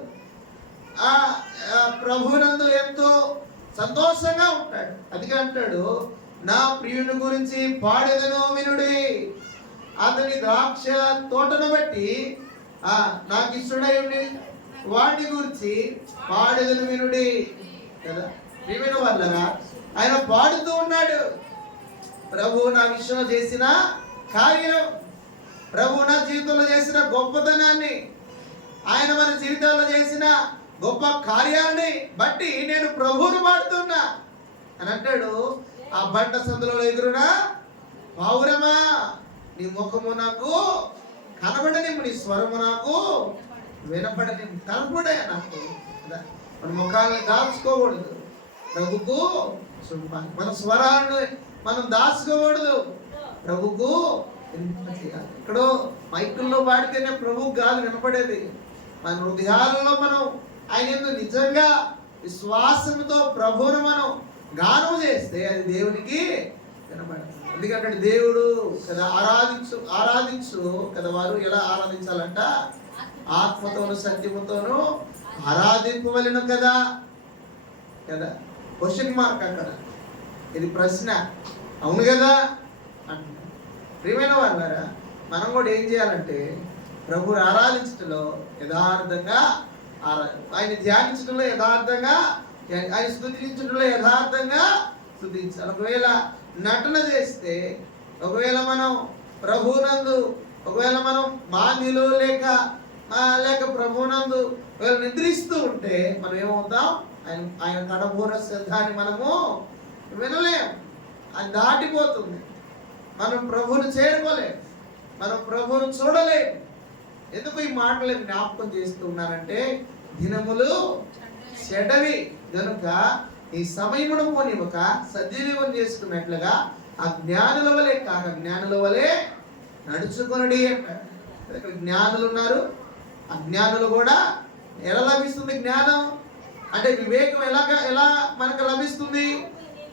ఆ ప్రభునందు ఎంతో సంతోషంగా ఉంటాడు. అందుకే అంటాడు, నా ప్రియుని గురించి పాడెదను వినుడి, అతని ద్రాక్ష తోటను బట్టి నాకు ఇష్టడై ఉండి వాడిని గురించి పాడెదను వినుడి కదా. ప్రియమైన వాళ్ళరా, ఆయన పాడుతూ ఉన్నాడు, ప్రభు నా విషయంలో చేసిన కార్యం, ప్రభు నా జీవితంలో చేసిన గొప్పతనాన్ని, ఆయన మన జీవితాల్లో చేసిన గొప్ప కార్యాన్ని బట్టి నేను ప్రభువును పాడుతున్నా అని అంటాడు. ఆ బండ సందులో ఎదురునా పావురమా, నీ ముఖము నాకు కనబడని, నీ స్వరము నాకు వినపడని. కనపడే నాకు మన ముఖాలను దాచుకోకూడదు, ప్రభుకు మన స్వరాలను మనం దాచుకోకూడదు, ప్రభుకు చేయాలి. ఇక్కడ మైకుల్లో పాడితేనే ప్రభుకు కాదు వినపడేది, మన హృదయాలలో మనం ఆయన నిజంగా విశ్వాసంతో ప్రభువును మనం గానం చేస్తే అది దేవునికి వినపడదు. ఎందుకంటే దేవుడు కదా ఆరాధించు కదా. వారు ఎలా ఆరాధించాలంట? ఆత్మతోను సత్యముతోను ఆరాధింపవలెను కదా కదా. క్వశ్చన్ మార్క్ అక్కడ, ఇది ప్రశ్న, అవును కదా అంటున్నారు. ప్రియమైన వాళ్ళారా, మనం కూడా ఏం చేయాలంటే ప్రభువుని ఆరాధించడంలో యథార్థంగా ఆయన ధ్యానించడంలో యథార్థంగా, ఆయన స్తుతించడంలో యథార్థంగా స్తుతించాలి. ఒకవేళ నటన చేస్తే, ఒకవేళ మనం ప్రభువునందు ఒకవేళ మనం మాంద్యులు లేక లేక ప్రభునందు వీళ్ళు నిద్రిస్తూ ఉంటే మనం ఏమవుతాం? ఆయన కడబోర శబ్దాన్ని మనము వినలేం. అది దాటిపోతుంది. మనం ప్రభువును చేరుకోలేం, మనం ప్రభువును చూడలేం. ఎందుకు ఈ మాటలు జ్ఞాపకం చేస్తూ ఉన్నారంటే దినములు చెడ్డవి గనుక ఈ సమయమును పోనివ్వక సద్వినియోగం చేసుకున్నట్లుగా అజ్ఞానుల వలె కాక జ్ఞానుల వలె నడుచుకొనుడి అంటారు. జ్ఞానులు ఉన్నారు, అజ్ఞానులు కూడా. ఎలా లభిస్తుంది జ్ఞానం అంటే? వివేకం ఎలా మనకు లభిస్తుంది?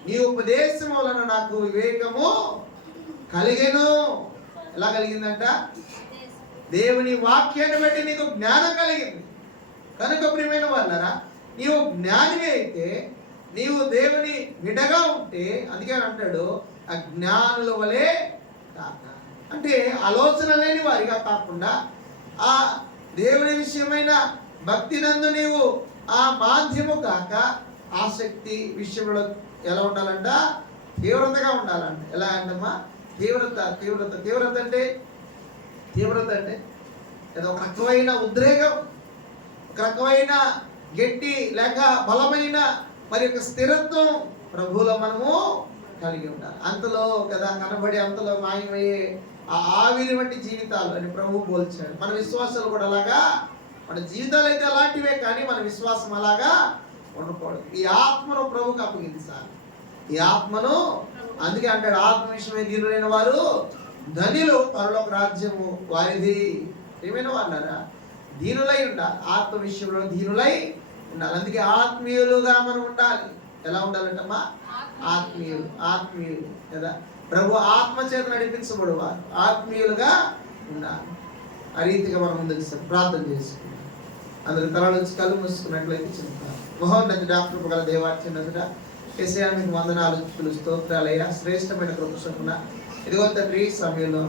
నీ ఉపదేశం వలన నాకు వివేకము కలిగెను. ఎలా కలిగిందంట? దేవుని వాక్యాన్ని బట్టి నీకు జ్ఞానం కలిగింది. కనుక ప్రియమైన వాళ్ళరా, నీవు జ్ఞానివి అయితే, నీవు దేవుని విడగా ఉంటే, అందుకే అంటాడు అజ్ఞానుల వలె కాక. అంటే ఆలోచన లేని వారిగా కాకుండా ఆ దేవుని విషయమైన భక్తి నందు నీవు ఆ మాధ్యము కాక ఆసక్తి విషయంలో ఎలా ఉండాలంట? తీవ్రతగా ఉండాలంట. ఎలా అంటమ్మా? తీవ్రత అంటే ఏదో ఒక రకమైన ఉద్రేగం, ఒక రకమైన గట్టి లేక బలమైన మరి యొక్క స్థిరత్వం ప్రభువులో మనము కలిగి ఉండాలి. అంతలో కదా కనబడి అంతలో మాయమయ్యే ఆ ఆవిరి వంటి జీవితాలు అని ప్రభు పోల్చాడు. మన విశ్వాసాలు కూడా అలాగా, మన జీవితాలు అయితే అలాంటివే, కానీ మన విశ్వాసం అలాగా ఉండకూడదు. ఈ ఆత్మను ప్రభుకు అప్పగించాలి. ఈ ఆత్మను, అందుకే అంటాడు ఆత్మ విషయమే దీనులైన వారు ధనిలు, పరలోక రాజ్యము వారిది. ఏమైనా వాళ్ళరా దీనులై ఉండాలి, ఆత్మ విషయంలో దీనులై ఉండాలి. అందుకే ఆత్మీయులుగా మనం ఉండాలి. ఎలా ఉండాలంటమ్మా? ఆత్మీయులు కదా. ప్రభు ఆత్మ చేత నడిపించబడువారు ఆత్మీయులుగా ఉండాలి. ఆ రీతిగా మనం ముందుకు ప్రార్థన చేసుకుంటాం. అందరి తల నుంచి కళ్ళు మూసుకున్నట్లయితే చెప్తాం. మహోన్నతుడా, కృపగల దేవార్చనతుడా, యేసయ్యా మీకు వందనాలు, స్తోత్రాలయ్యా. శ్రేష్టమైన కృప చొప్పున ఇదిగో తండ్రి ఈ సమయంలో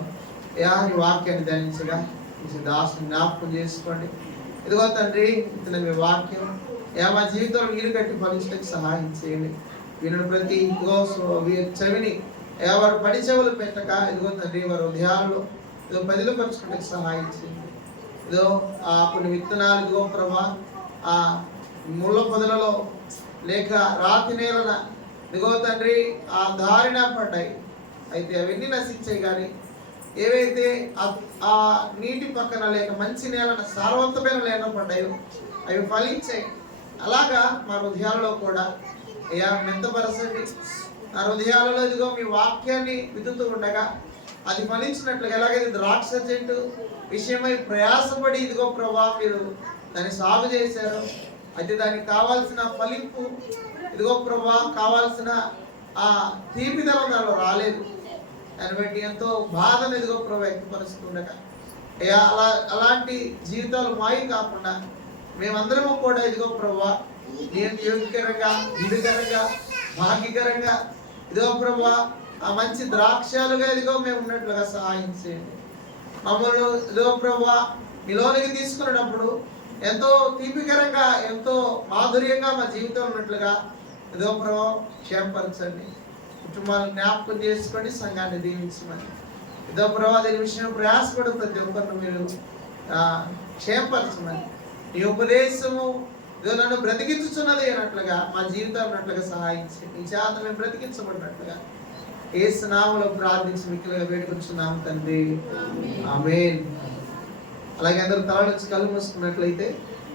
నీ వాక్యాన్ని ధ్యానించగా దాసుని జ్ఞాపకం చేసుకోండి. ఇదిగో తండ్రి ఇతను మీ వాక్యం మా జీవితంలో నీరు కట్టి ఫలించడానికి సహాయం చేయండి. వీరిని ప్రతి చెవిని వారు పడి చెవులు పెట్టక ఇదిగో తండ్రి వారు హృదయాల్లో ఇదిగో పదిలపరచుకుంటే సహాయం చేయండి. ఇదో కొన్ని విత్తనాలు ఇదిగో ప్రభా ఆ ముళ్ళ పొదలలో లేక రాతి నేలన ఇదిగో తండ్రి ఆ దారిన పడ్డాయి. అయితే అవన్నీ నశించాయి, కానీ ఏవైతే ఆ నీటి పక్కన లేక మంచి నేలన సారవంతమైన నేల పడ్డాయో అవి ఫలించాయి. అలాగా మా హృదయాలలో కూడా మెంతపరచండి. ఆ హృదయాలలో ఇదిగో మీ వాక్యాన్ని విదుతూ ఉండగా అది ఫలించినట్లుగా, ఎలాగైతే ద్రాక్ష చెట్టు విషయమై ప్రయాసపడి ఇదిగో ప్రభా మీరు దాన్ని సాగు చేశారు, అయితే దానికి కావాల్సిన ఫలింపు ఇదిగో ప్రభా కావాల్సిన ఆ తీపిదనం దానిలో రాలేదు. దాన్ని బట్టి ఎంతో బాధను ఇదిగో ప్రభా వ్యక్తపరుస్తుండగా అలాంటి జీవితాలు మాయి కాకుండా మేమందరము కూడా ఇదిగో ప్రభా నేను యోగ్యకరంగా, విధికరంగా, భాగ్యకరంగా ఇదిగో ప్రభా ఆ మంచి ద్రాక్షాలుగా ఇదిగో మేము ఉన్నట్లుగా సహాయం చేయండి. మమ్మల్ని ఇదిగో ప్రభా మీలోనికి తీసుకున్నప్పుడు ఎంతో తీపికరంగా, ఎంతో మాధుర్యంగా మా జీవితం ఉన్నట్లుగా ఇదిగో ప్రభా క్షేమపరచండి. కుటుంబాలను జ్ఞాపకం చేసుకోండి, సంఘాన్ని దీవించమని ఇదో ప్రభా దీని విషయం ప్రయాసపడు ప్రతి ఒక్కరిని మీరు క్షేమపరచమని, నీ ఉపదేశము ఇదో నన్ను బ్రతికించుచున్నది అన్నట్లుగా మా జీవితం ఉన్నట్లుగా సహాయం చేయండి. నీ చేత మేము బ్రతికించబడినట్లుగా యేసు నామములో ప్రార్థించి మిక్కిలిగా వేడుకొంచున్నాము తండ్రి, ఆమేన్. అలాగే అందరూ తల నుంచి కళ్ళు మూసుకున్నట్లయితే